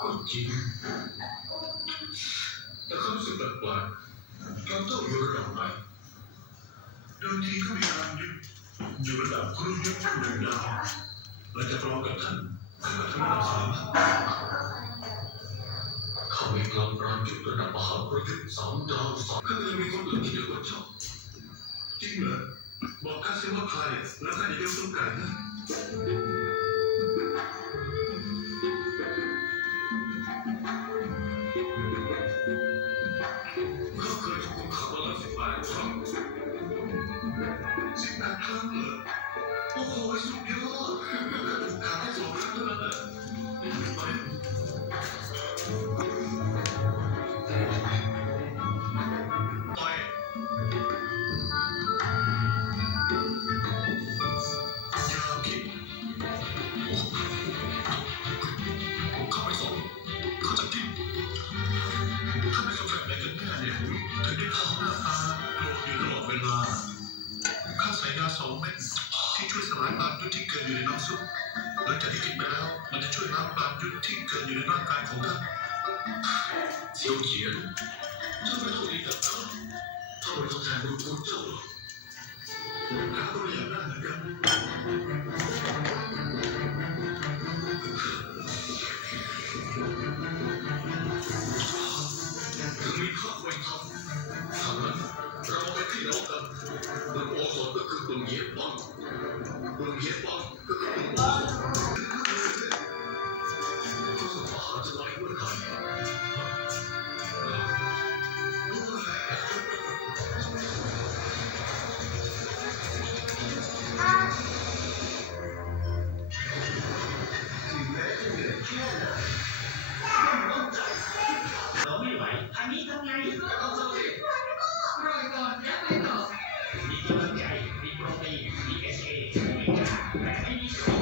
ก็จริงแต่เขารู้สึกแปลกๆการต้องอยู่ระดับไหนเดิมทีก็มีการอยู่ระดับครูยกผู้หนึ่งดาวและจะรองกับท่านคือท่านระดับสามเขามีพลังปราณจุดระดับมหาประยุทธ์3 ดาว2ก็เลยมีคนอื่นที่เดียวกับเจ้าจริงเหรอบอกข้าสิว่าใครแล้วข้าจะยกสู้กันนะเขาเคยถูกคุมขังมาแล้ว18 ครั้ง18 ครั้งเหรอโอ้โหสุดยอดถูกขังแค่2 ครั้งเท่านั้นแหละไปถึงได้ทำหน้าตาโกรธอยู่ตลอดเวลาข้าใส่ยา2 เม็ดที่ช่วยสลายปราณยุทธที่เกิดอยู่ในน้ำซุปหลังจากที่กินไปแล้วมันจะช่วยล้างปราณยุทธที่เกิดอยู่ในร่างกายของท่านเซียวเจียนเจ้าไม่ต้องดีกับข้าถ้าเราต้องการบุญคุณเจ้าหรอกข้าก็อยากได้เหมือนกันถึงมีข้าไม่ทำทางนั้นเราเป็นพี่น้องกันบุญโอสถก็คือบุญเย็บบังบุญเย็บบังก็คือบุญโอสถเขาสมหาจะไล่เมื่อไหร่ถึงแม้จะเหนื่อยแค่ไหนต้องใจเราไม่ไหวอันนี้ทำไงก็ต้องสู้สิรอยก่อนแล้วไปต่อมีกำลังใจมีโปรตีนมีเอสเอโอเมก้าและไม่มีส่วน